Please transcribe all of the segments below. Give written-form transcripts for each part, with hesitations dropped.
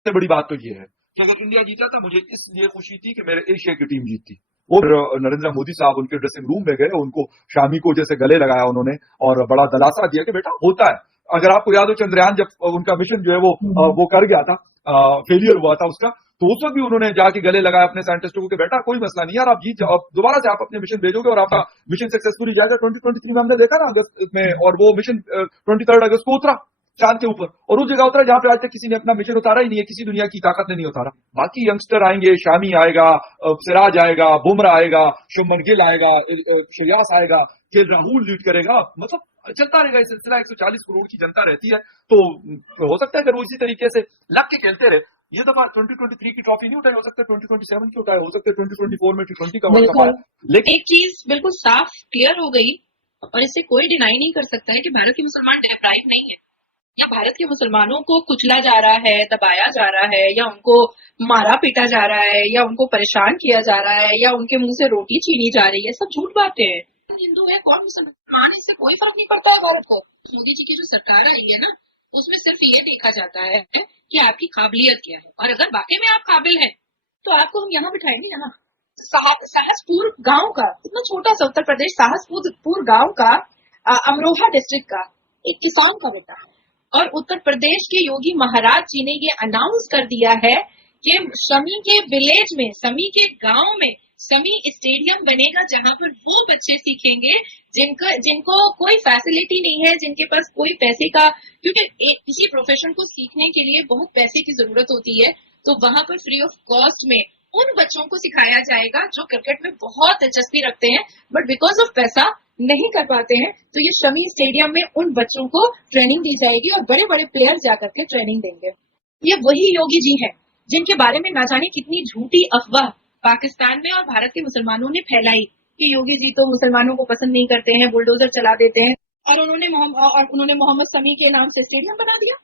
सबसे बड़ी बात तो ये है कि अगर इंडिया जीता था, मुझे इसलिए खुशी थी कि मेरे एशिया की टीम जीतती। और नरेंद्र मोदी साहब उनके ड्रेसिंग रूम में गए, उनको शामी को जैसे गले लगाया उन्होंने और बड़ा दिलासा दिया कि बेटा होता है। अगर आपको याद हो, चंद्रयान जब उनका मिशन जो है वो कर गया था, फेलियर हुआ था उसका, तो उस वक्त भी उन्होंने जाके गले लगाया अपने साइंटिस्टों को कि बेटा कोई मसला नहीं यार, आप जीत जाओ, दोबारा से आप अपने मिशन भेजोगे और आपका मिशन सक्सेसफुली जाएगा। 2023 में हमने देखा ना अगस्त में, और वो मिशन 23 अगस्त को उतरा चांद के ऊपर, और उस जगह उतरा जहां पे आज तक किसी ने अपना मिशन उतारा ही नहीं है, किसी दुनिया की ताकत ने नहीं उतारा। बाकी यंगस्टर आएंगे, शामी आएगा, सिराज आएगा, बुमराह आएगा, शुभमन गिल आएगा, श्रेयस आएगा, के राहुल लीड करेगा, मतलब चलता रहेगा ये सिलसिला। 140 करोड़ की जनता रहती है, तो हो सकता है अगर वो इसी तरीके से लग के खेलते रहे, ये दफा 2023 की ट्रॉफी नहीं उठाई, हो सकता है 2027 की उठाए, हो सकता है 2024 में T20 का वर्ल्ड कप आए। लेकिन एक चीज बिल्कुल साफ क्लियर हो गई, और इससे कोई डिनाई नहीं कर सकता है कि भारत के मुसलमान डेप्राइव नहीं है, या भारत के मुसलमानों को कुचला जा रहा है, दबाया जा रहा है, या उनको मारा पीटा जा रहा है, या उनको परेशान किया जा रहा है, या उनके मुंह से रोटी छीनी जा रही है। सब झूठ बातें हैं। हिंदू है, कौन मुसलमान है, इससे कोई फर्क नहीं पड़ता है भारत को। मोदी जी की जो सरकार आई है ना, उसमें सिर्फ ये देखा जाता है कि आपकी काबिलियत क्या है, और अगर वाकई में आप काबिल हैं तो आपको हम यहाँ बिठाएंगे। यहाँ साहसपुर गांव का, इतना छोटा सा उत्तर प्रदेश साहसपुर गांव का, अमरोहा डिस्ट्रिक्ट का एक किसान का बेटा, और उत्तर प्रदेश के योगी महाराज जी ने ये अनाउंस कर दिया है कि शमी के विलेज में, शमी के गांव में शमी स्टेडियम बनेगा, जहां पर वो बच्चे सीखेंगे जिनको कोई फैसिलिटी नहीं है, जिनके पास कोई पैसे का, क्योंकि किसी प्रोफेशन को सीखने के लिए बहुत पैसे की जरूरत होती है, तो वहां पर फ्री ऑफ कॉस्ट में उन बच्चों को सिखाया जाएगा जो क्रिकेट में बहुत दिलचस्पी रखते हैं, बट बिकॉज ऑफ पैसा नहीं कर पाते हैं। तो ये शमी स्टेडियम में उन बच्चों को ट्रेनिंग दी जाएगी, और बड़े बड़े प्लेयर जाकर के ट्रेनिंग देंगे। ये वही योगी जी हैं जिनके बारे में ना जाने कितनी झूठी अफवाह पाकिस्तान में और भारत के मुसलमानों ने फैलाई कि योगी जी तो मुसलमानों को पसंद नहीं करते हैं, बुलडोजर चला देते हैं, और उन्होंने मोहम्मद शमी के नाम से स्टेडियम बना दिया।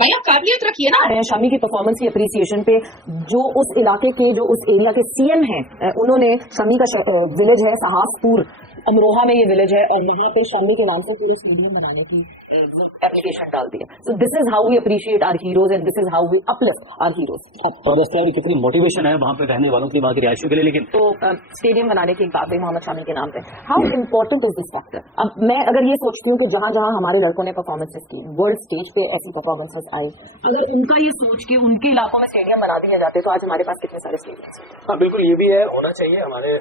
भाई आप काबिलियत रखिए ना। शमी की परफॉर्मेंस की अप्रिसिएशन पे जो उस इलाके के, जो उस एरिया के सीएम हैं, उन्होंने शमी का विलेज है साहसपुर, अमरोहा में ये विलेज है, और वहां पे शमी के नाम से पूरे स्टेडियम बनाने की एप्लीकेशन डाल दी है। So this is how we appreciate our heroes, and this is how we uplift our heroes. कितनी मोटिवेशन है वहाँ पे रहने वालों की, वहाँ के रिहायशियों के लिए। लेकिन तो स्टेडियम बनाने की बात है मोहम्मद शमी के नाम पे। How important is this factor? अब मैं अगर ये सोचती हूँ कि जहां जहां हमारे लड़कों ने परफॉर्मेंसेस की, वर्ल्ड स्टेज पे ऐसी परफॉर्मेंसेस आई, अगर उनका ये सोच के उनके इलाकों में स्टेडियम बना दिए जाते तो आज हमारे पास कितने सारे स्टेडियम। हाँ बिल्कुल, ये भी है, होना चाहिए। हमारे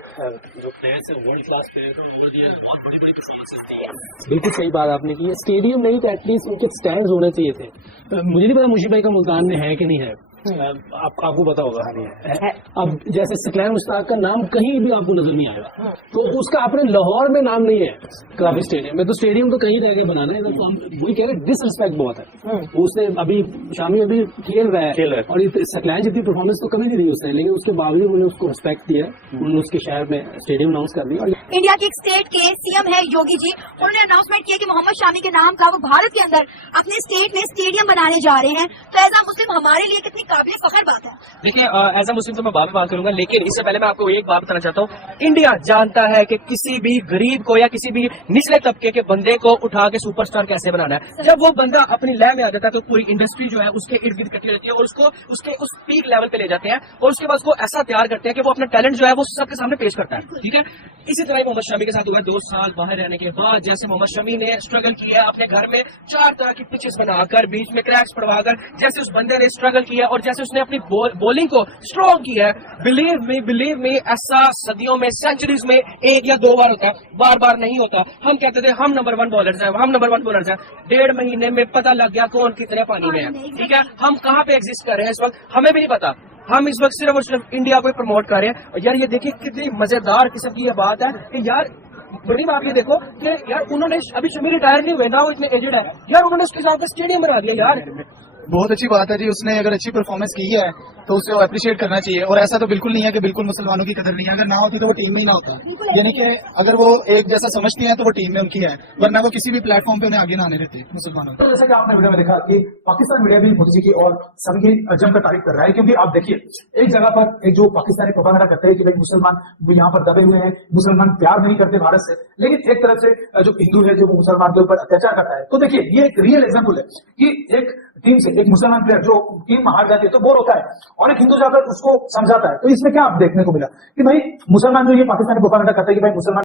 जो प्लेयर्स है वर्ल्ड क्लास प्लेयर्स हैं, बहुत बड़ी बड़ी परफॉर्मेंसेस दी है। बिल्कुल सही बात आपने की है। स्टेडियम नहीं तो एटलीस्ट उनके स्टैंड्स होने चाहिए थे। मुझे नहीं पता मुशीफ भाई का मुल्तान में है कि नहीं है, आपको पता होगा। है। अब जैसे सकलैन मुश्ताक का नाम कहीं भी आपको नजर नहीं आएगा, तो उसका अपने लाहौर में नाम नहीं है काफी स्टेडियम में, तो स्टेडियम तो कहीं रह के बनाना है। तो हम वही कह रहे, डिसरिस्पेक्ट बहुत है। उसने अभी शामी अभी खेल रहा है, और सकलैन जितनी परफॉर्मेंस तो कभी नहीं दी उसने, लेकिन उसके बावजूद उन्होंने उसको रिस्पेक्ट दिया, उन्होंने उसके शहर में स्टेडियम अनाउंस कर दिया। इंडिया के एक स्टेट के सीएम है योगी जी, उन्होंने अनाउंसमेंट किया कि मोहम्मद शामी के नाम का वो भारत के अंदर अपने स्टेट में स्टेडियम बनाने जा रहे हैं। तो एज अ मुस्लिम हमारे लिए कितनी काबिल फखर बात है। देखिए, एज अ मुस्लिम तो मैं बाद में बात करूंगा, लेकिन इससे पहले मैं आपको एक बात बताना चाहता हूँ। इंडिया जानता है कि किसी भी गरीब को या किसी भी निचले तबके के बंदे को उठा के सुपरस्टार कैसे बनाना है। जब वो बंदा अपनी लय में आ जाता है तो पूरी इंडस्ट्री जो है उसके इर्द गिर्द इकट्ठी रहती है, और उसको उसके उस पीक लेवल पे ले जाते हैं, और उसके बाद उसको ऐसा तैयार करते हैं कि वो अपना टैलेंट जो है वो सबके सामने पेश करता है। ठीक है, इसी तरह मोहम्मद शमी के साथ हुआ। 2 साल बाहर रहने के बाद जैसे मोहम्मद शमी ने स्ट्रगल किया अपने घर में 4 तरह की पिचेस बनाकर, बीच में क्रैक्स पड़वाकर, जैसे उस बंदे ने स्ट्रगल किया और जैसे उसने अपनी बॉलिंग को स्ट्रॉन्ग किया है, बिलीव मी ऐसा सदियों में, सेंचुरीज में 1 या 2 बार होता है, बार बार नहीं होता। हम कहते थे हम नंबर 1 बॉलर्स हैं, हम नंबर 1 बॉलर्स हैं। 1.5 महीने में पता लग गया कौन कितने पानी में है। ठीक है, हम कहाँ पे एग्जिस्ट कर रहे हैं इस वक्त हमें भी नहीं पता। हम इस वक्त सिर्फ और सिर्फ इंडिया को प्रमोट कर रहे हैं। और यार ये देखिए कितनी मजेदार किस्म की ये बात है कि यार बड़ी बात ये देखो कि यार उन्होंने अभी शमी रिटायर नहीं हुए ना, वो इतने एजेड है यार, उन्होंने उसके साथ स्टेडियम बना दिया यार। बहुत अच्छी बात है जी, उसने अगर अच्छी परफॉर्मेंस की है तो उसे अप्रिशिएट करना चाहिए। और ऐसा तो बिल्कुल नहीं है कि बिल्कुल मुसलमानों की कदर नहीं है, अगर ना होती तो वो टीम में ही ना होता। यानी कि अगर वो एक जैसा समझती हैं तो वो टीम में उनकी है, वरना वो किसी भी प्लेटफॉर्म पे उन्हें आगे ना आने देते मुसलमानों को। तो जैसा कि आपने वीडियो में देखा कि पाकिस्तान मीडिया भी मोदी जी की और सभी की जमकर तारीफ कर रहा है, क्योंकि आप देखिए एक जगह पर एक जो पाकिस्तानी प्रोपेगेंडा करते हैं कि भाई मुसलमान यहाँ पर दबे हुए हैं, मुसलमान प्यार नहीं करते भारत से, लेकिन एक तरफ से जो हिंदू है जो मुसलमान के ऊपर अत्याचार करता है। तो देखिए ये एक रियल एग्जाम्पल है कि एक टीम से एक मुसलमान प्लेयर जो टीम हार जाती है तो बोर होता है, और एक हिंदू जाकर उसको समझाता है। तो इसमें क्या आप देखने को मिला कि भाई मुसलमान जो ये पाकिस्तानी प्रोपेगेंडा करता है कि भाई मुसलमान